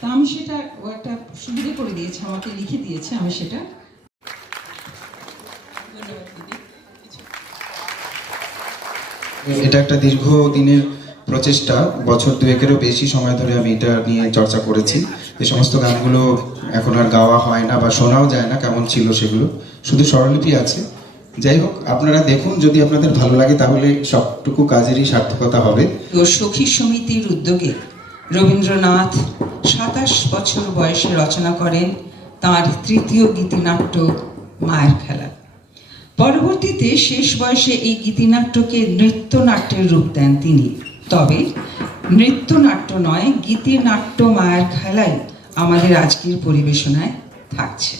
তা আমি সেটা একটা সুবিধা করে দিয়েছে, আমাকে লিখে দিয়েছে, আমি সেটা। এটা একটা দীর্ঘ দিনের প্রচেষ্টা, বছর দুয়েকেরও বেশি সময় ধরে আমি এটা নিয়ে চর্চা করেছি। এই সমস্ত গানগুলো এখন আর গাওয়া হয় না বা শোনাও যায় না, কেমন ছিল সেগুলো, শুধু স্বরলিপি আছে। যাই হোক, আপনারা দেখুন, যদি আপনাদের ভালো লাগে তাহলে সবটুকু কাজেরই সার্থকতা হবে। তো সখী সমিতির উদ্যোগে রবীন্দ্রনাথ 27 বছর বয়সে রচনা করেন তার তৃতীয় গীতিনাট্য মায়ের খেলা। পরবর্তীতে শেষ বয়সে এই গীতিনাট্যকে নৃত্যনাট্যের রূপ দেন তিনি। তবে নৃত্যনাট্য নয়, গীতিনাট্য মায়ের খেলাই আমাদের আজকের পরিবেশনায় থাকছে।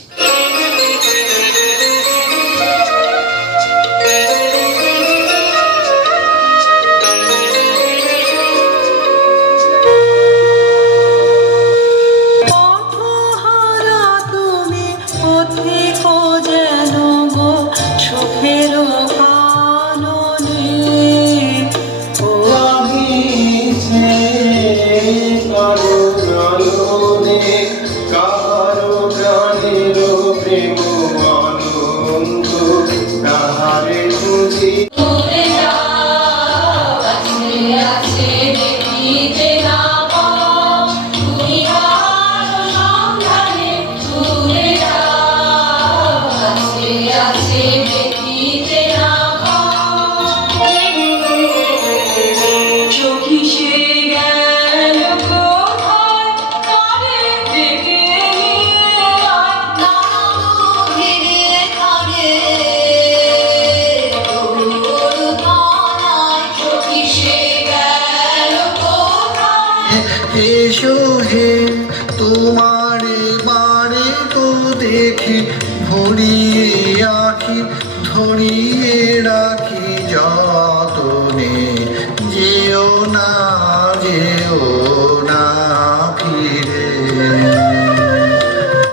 এসো হে তোমারে বারে তো দেখি ভরিয়ে আখি ধরি